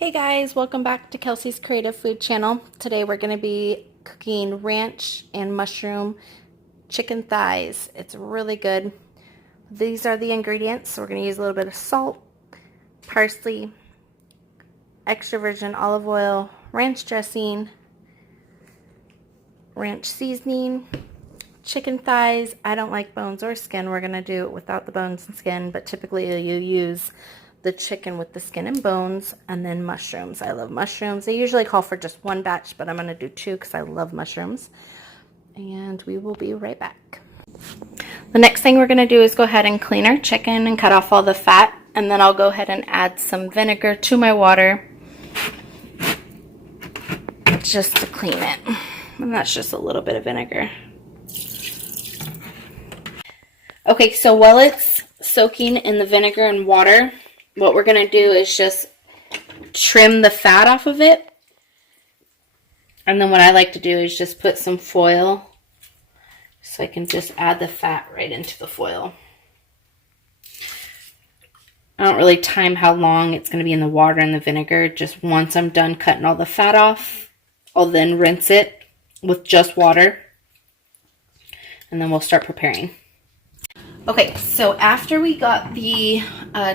Hey guys, welcome back to Kelsey's Creative Food Channel. Today we're going to be cooking ranch and mushroom chicken thighs. It's really good. These are the ingredients. So we're going to use a little bit of salt, parsley, extra virgin olive oil, ranch dressing, ranch seasoning, chicken thighs. I don't like bones or skin. We're going to do it without the bones and skin, but typically you use the chicken with the skin and bones, and then mushrooms. I love mushrooms. They usually call for just one batch, but I'm going to do two because I love mushrooms. And we will be right back. The next thing we're going to do is go ahead and clean our chicken and cut off all the fat, and then I'll go ahead and add some vinegar to my water just to clean it. And that's just a little bit of vinegar. Okay, so while it's soaking in the vinegar and water, what we're going to do is just trim the fat off of it. And then what I like to do is just put some foil so I can just add the fat right into the foil. I don't really time how long it's going to be in the water and the vinegar. Just once I'm done cutting all the fat off, I'll then rinse it with just water. And then we'll start preparing. Okay, so after we got the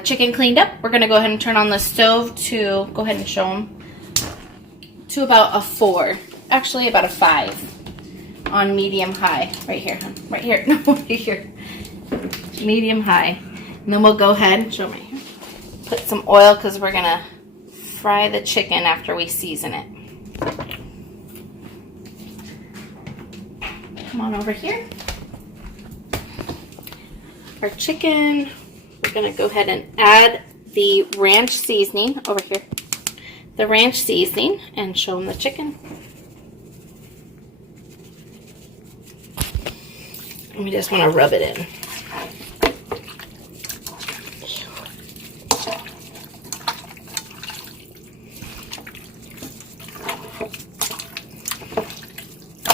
chicken cleaned up, we're going to go ahead and turn on the stove to, go ahead and show them, to about a 4. Actually, about a 5 on medium high. Right here, huh? Right here. No, right here. Medium high. And then we'll go ahead and show me. Put some oil because we're going to fry the chicken after we season it. Come on over here. Our chicken, we're going to go ahead and add the ranch seasoning over here. The ranch seasoning, and show them the chicken. And we just want to rub it in.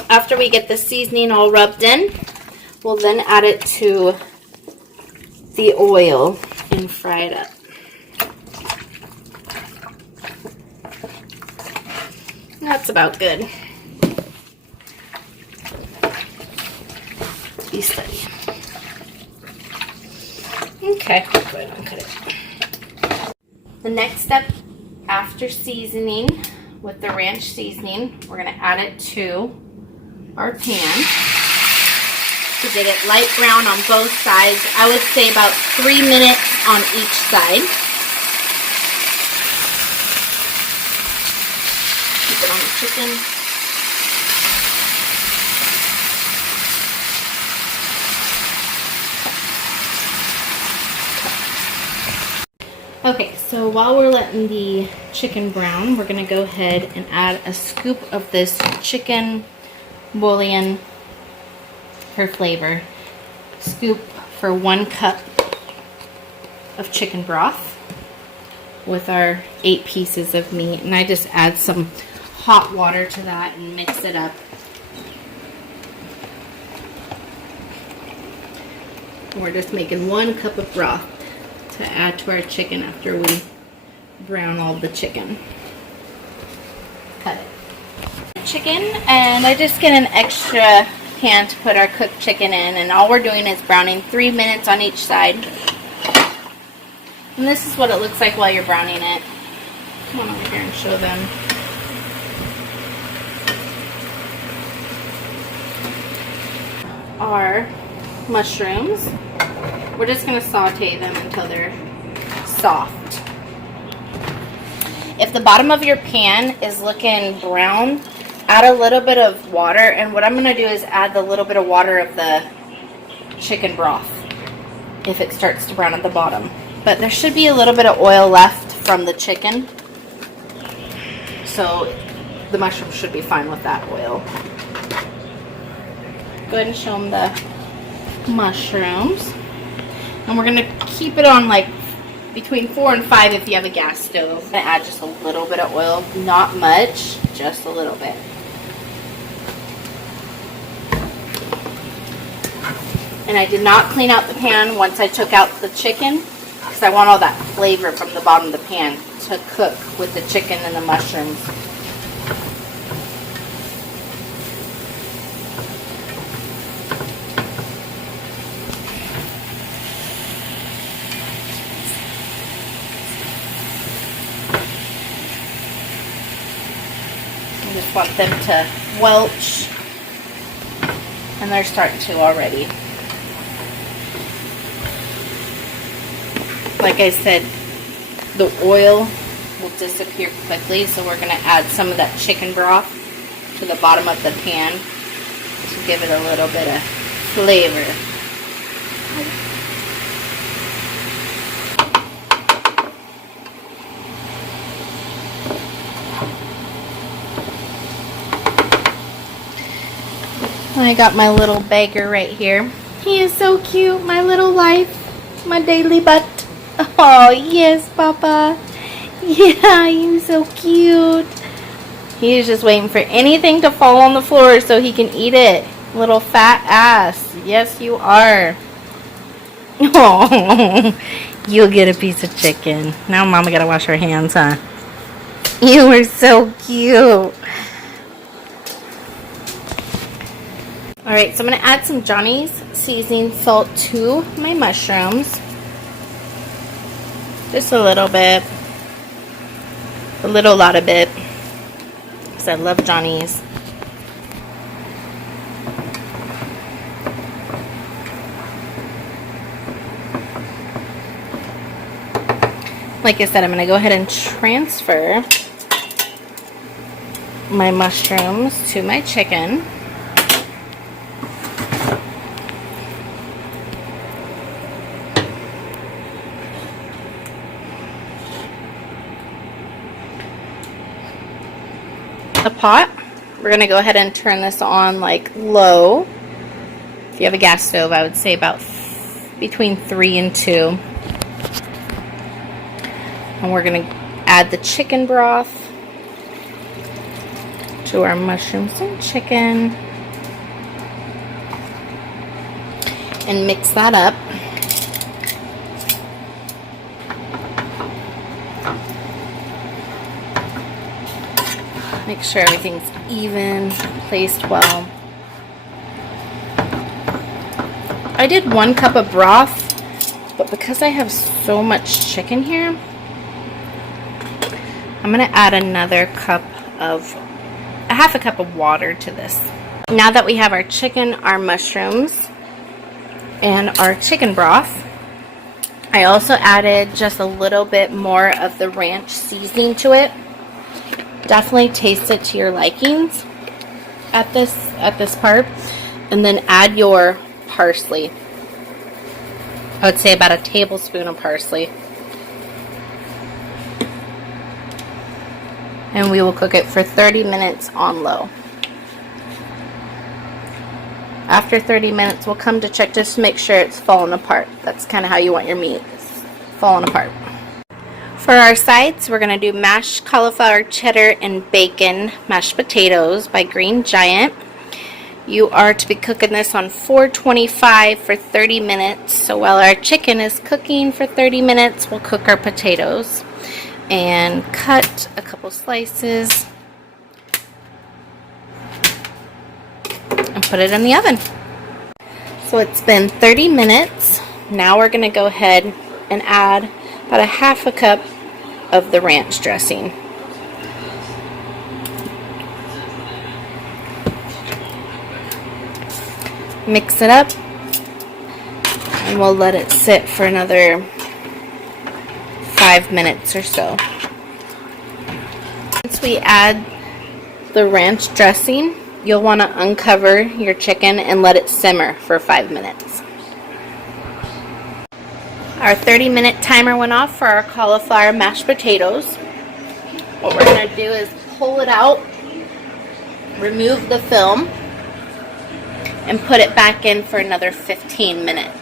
After we get the seasoning all rubbed in, we'll then add it to the oil and fry it up. That's about good. Be steady. Okay, go ahead and cut it. The next step after seasoning with the ranch seasoning, we're going to add it to our pan to get it light brown on both sides. I would say about 3 minutes on each side. Keep it on the chicken. Okay, so while we're letting the chicken brown, we're going to go ahead and add a scoop of this chicken bouillon for flavor. Scoop for 1 cup of chicken broth with our 8 pieces of meat, and I just add some hot water to that and mix it up. We're just making 1 cup of broth to add to our chicken after we brown all the chicken. Cut it. Chicken, and I just get an extra pan to put our cooked chicken in, and all we're doing is browning 3 minutes on each side. And this is what it looks like while you're browning it. Come on over here and show them. Our mushrooms, we're just going to saute them until they're soft. If the bottom of your pan is looking brown, add a little bit of water, and what I'm going to do is add the little bit of water of the chicken broth if it starts to brown at the bottom. But there should be a little bit of oil left from the chicken, so the mushrooms should be fine with that oil. Go ahead and show them the mushrooms. And we're going to keep it on like between 4 and 5 if you have a gas stove. I'm going to add just a little bit of oil, not much, just a little bit. And I did not clean out the pan once I took out the chicken because I want all that flavor from the bottom of the pan to cook with the chicken and the mushrooms. I just want them to welch, and they're starting to already. Like I said, the oil will disappear quickly, so we're going to add some of that chicken broth to the bottom of the pan to give it a little bit of flavor. I got my little beggar right here. He is so cute, my little life, my daily butt. Oh, yes, Papa. Yeah, you're so cute. He's just waiting for anything to fall on the floor so he can eat it. Little fat ass. Yes, you are. Oh, you'll get a piece of chicken. Now Mama gotta wash her hands, huh? You are so cute. Alright, so I'm going to add some Johnny's seasoning salt to my mushrooms. Just a little bit. A lot of bit. Because I love Johnny's. Like I said, I'm going to go ahead and transfer my mushrooms to my chicken. The pot, we're going to go ahead and turn this on like low. If you have a gas stove, I would say about between 3 and 2. And we're going to add the chicken broth to our mushrooms and chicken and mix that up. Make sure everything's even, placed well. I did 1 cup of broth, but because I have so much chicken here, I'm going to add another cup of, a half a cup of water to this. Now that we have our chicken, our mushrooms, and our chicken broth, I also added just a little bit more of the ranch seasoning to it. Definitely taste it to your likings at this part, and then add your parsley. I would say about a tablespoon of parsley, and we will cook it for 30 minutes on low. After 30 minutes, we'll come to check just to make sure it's falling apart. That's kind of how you want your meat, falling apart. For our sides, we're going to do mashed cauliflower, cheddar, and bacon mashed potatoes by Green Giant. You are to be cooking this on 425 for 30 minutes. So while our chicken is cooking for 30 minutes, we'll cook our potatoes and cut a couple slices and put it in the oven. So it's been 30 minutes. Now we're going to go ahead and add about a half a cup of the ranch dressing. Mix it up, and we'll let it sit for another 5 minutes or so. Once we add the ranch dressing, you'll want to uncover your chicken and let it simmer for 5 minutes. Our 30-minute timer went off for our cauliflower mashed potatoes. What we're going to do is pull it out, remove the film, and put it back in for another 15 minutes.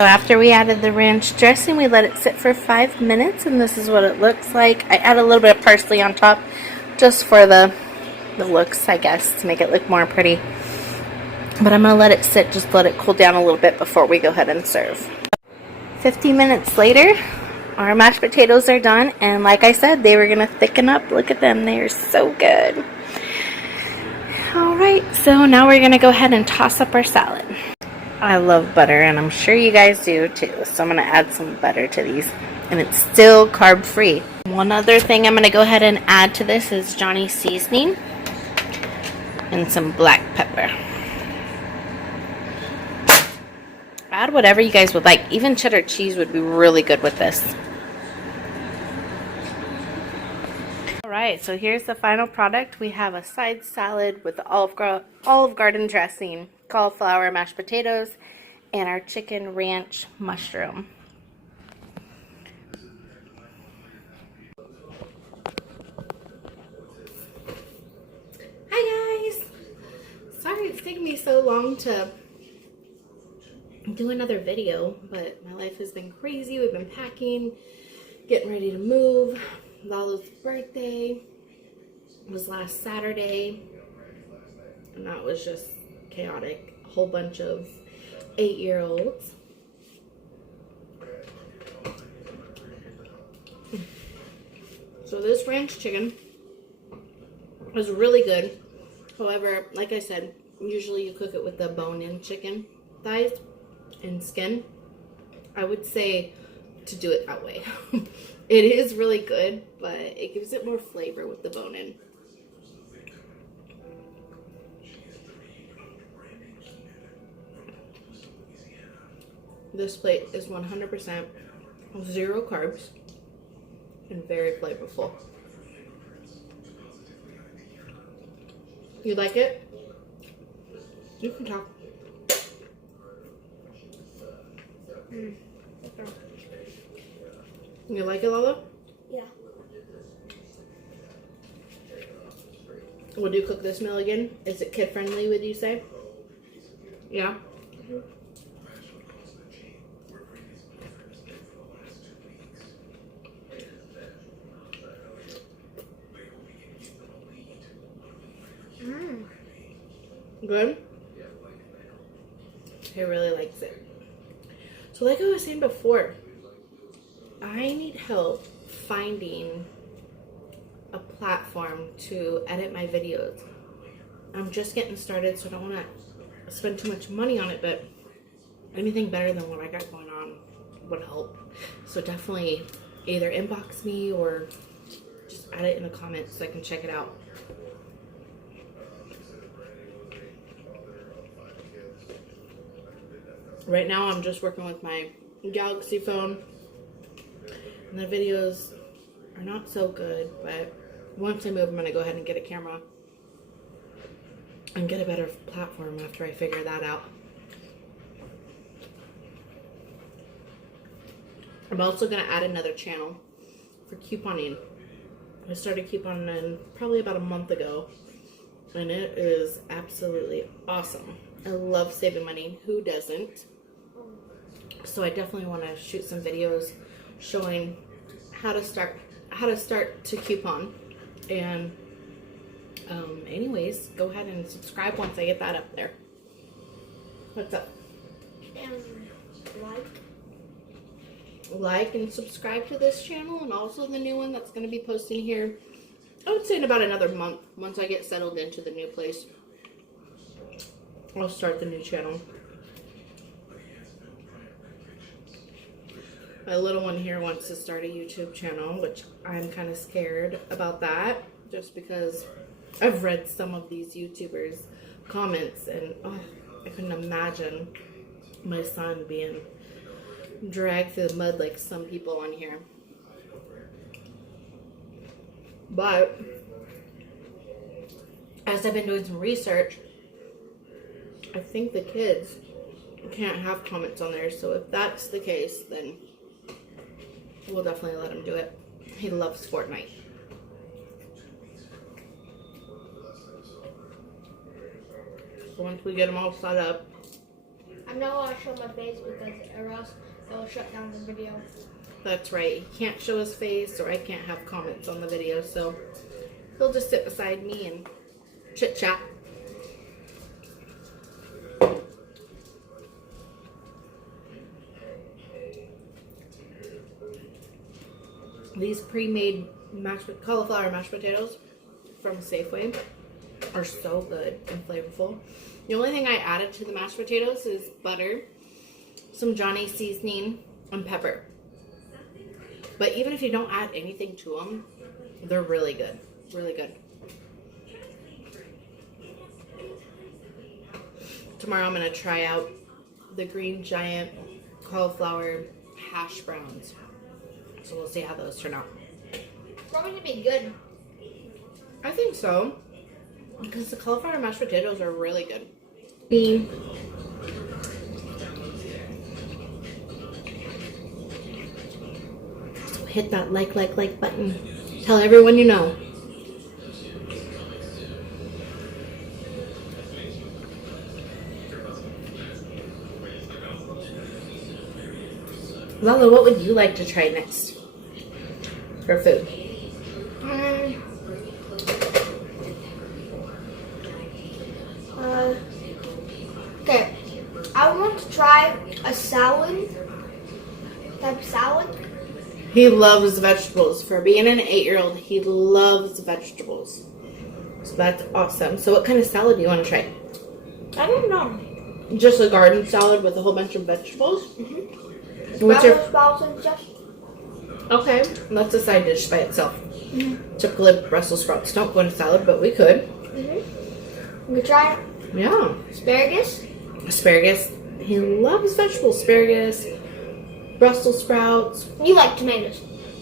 So after we added the ranch dressing, we let it sit for 5 minutes, and this is what it looks like. I add a little bit of parsley on top just for the looks, I guess, to make it look more pretty. But I'm going to let it sit, just let it cool down a little bit before we go ahead and serve. 50 minutes later, our mashed potatoes are done, and like I said, they were going to thicken up. Look at them, they are so good. Alright, so now we're going to go ahead and toss up our salad. I love butter, and I'm sure you guys do too, so I'm going to add some butter to these, and it's still carb free. One other thing I'm going to go ahead and add to this is Johnny's seasoning and some black pepper. Add whatever you guys would like. Even cheddar cheese would be really good with this. Alright, so here's the final product. We have a side salad with the Olive Garden dressing, cauliflower, mashed potatoes, and our chicken ranch mushroom. Hi guys! Sorry it's taking me so long to do another video, but my life has been crazy. We've been packing, getting ready to move. Lalo's birthday was last Saturday, and that was just chaotic. A whole bunch of 8-year-olds. So this ranch chicken was really good. However, like I said, usually you cook it with the bone-in chicken thighs and skin. I would say to do it that way. It is really good, but it gives it more flavor with the bone in. This plate is 100% 0 carbs and very flavorful. You like it? You can talk. You like it, Lala? Yeah. Would you cook this meal again? Is it kid friendly, would you say? Yeah? Good? He really likes it. So like I was saying before, I need help finding a platform to edit my videos. I'm just getting started, so I don't want to spend too much money on it, but anything better than what I got going on would help. So definitely either inbox me or just add it in the comments so I can check it out. Right now I'm just working with my Galaxy phone, and the videos are not so good, but once I move, I'm going to go ahead and get a camera and get a better platform after I figure that out. I'm also going to add another channel for couponing. I started couponing probably about a month ago, and it is absolutely awesome. I love saving money. Who doesn't? So I definitely want to shoot some videos showing how to start to coupon. And anyways, go ahead and subscribe once I get that up there. What's up? And like and subscribe to this channel, and also the new one that's going to be posting here, I would say in about another month. Once I get settled into the new place, I'll start the new channel. My little one here wants to start a YouTube channel, which I'm kind of scared about that, just because I've read some of these YouTubers' comments, and I couldn't imagine my son being dragged through the mud like some people on here. But as I've been doing some research, I think the kids can't have comments on there, so if that's the case, then we'll definitely let him do it. He loves Fortnite. So once we get him all set up, I'm not allowed to show my face because or else it will shut down the video. That's right. He can't show his face, or I can't have comments on the video, so he'll just sit beside me and chit chat. These pre-made cauliflower mashed potatoes from Safeway are so good and flavorful. The only thing I added to the mashed potatoes is butter, some Johnny seasoning, and pepper. But even if you don't add anything to them, they're really good. Really good. Tomorrow I'm going to try out the Green Giant cauliflower hash browns. So we'll see how those turn out. Probably gonna be good. I think so. Because the cauliflower mashed potatoes are really good. So hit that like button. Tell everyone you know. Lala, what would you like to try next for food? Okay, I want to try a salad. Type salad. He loves vegetables. For being an 8-year-old, he loves vegetables. So that's awesome. So what kind of salad do you want to try? I don't know. Just a garden salad with a whole bunch of vegetables? Mm-hmm. What's your... sprouts and stuff. Okay, that's a side dish by itself. Mm-hmm. Typically, Brussels sprouts don't go in a salad, but we could. Mm-hmm. We could try Yeah. asparagus. Asparagus. He loves vegetables. Asparagus, Brussels sprouts. You like tomatoes.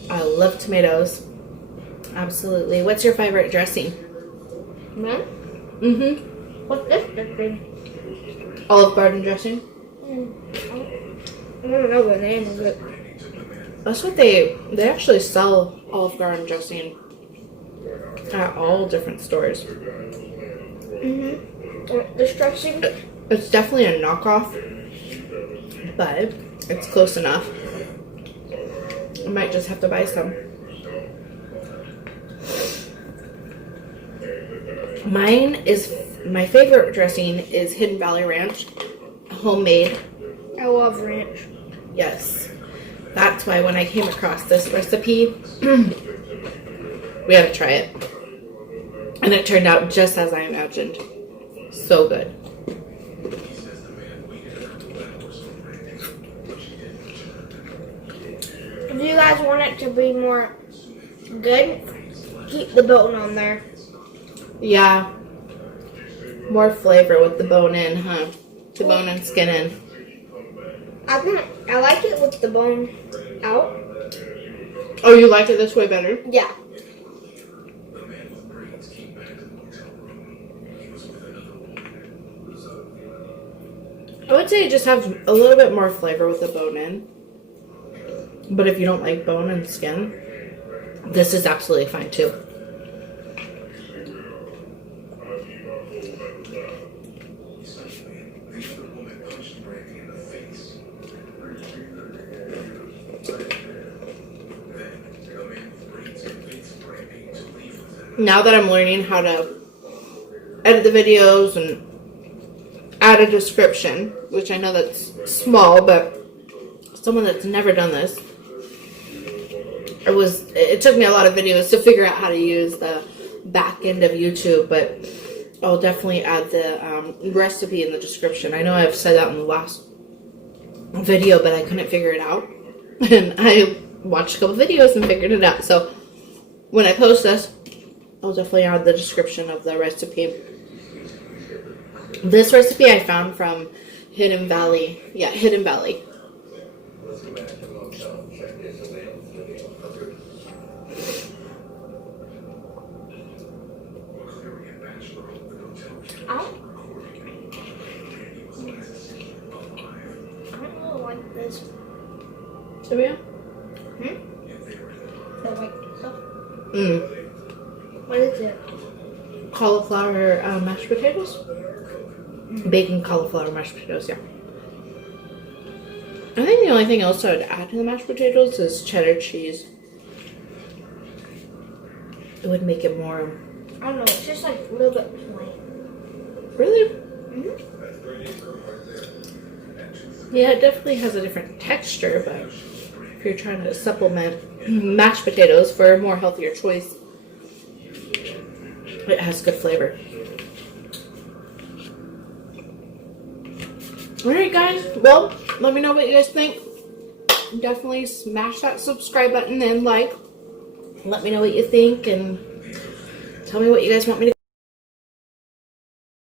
I love tomatoes. Absolutely. What's your favorite dressing? Man? Mm-hmm. What's this dressing? Olive Garden dressing. I don't know the name of it. That's what they actually sell Olive Garden dressing at all different stores. Mm-hmm. This dressing? It's definitely a knockoff, but it's close enough. I might just have to buy some. My favorite dressing is Hidden Valley Ranch, homemade. I love ranch. Yes. That's why when I came across this recipe, we had to try it. And it turned out just as I imagined. So good. If you guys want it to be more good, keep the bone on there. Yeah. More flavor with the bone in, huh? The bone and skin in. I like it with the bone out. Oh, you like it this way better? Yeah. I would say it just has a little bit more flavor with the bone in. But if you don't like bone and skin, this is absolutely fine too. Now that I'm learning how to edit the videos and add a description, which I know that's small, but someone that's never done this, it took me a lot of videos to figure out how to use the back end of YouTube, but I'll definitely add the recipe in the description. I know I've said that in the last video, but I couldn't figure it out, and I watched a couple videos and figured it out. So when I post this, I'll definitely add the description of the recipe. This recipe I found from Hidden Valley. Yeah, Hidden Valley. I don't really like this. So yeah. I like stuff. What is it? Cauliflower mashed potatoes. Bacon cauliflower mashed potatoes, yeah. I think the only thing else I would add to the mashed potatoes is cheddar cheese. It would make it more. I don't know, it's just like a little bit plain. Really? Mm-hmm. Yeah, it definitely has a different texture, but if you're trying to supplement mashed potatoes for a more healthier choice, it has good flavor. Alright guys, well, let me know what you guys think. Definitely smash that subscribe button and like. Let me know what you think and tell me what you guys want me to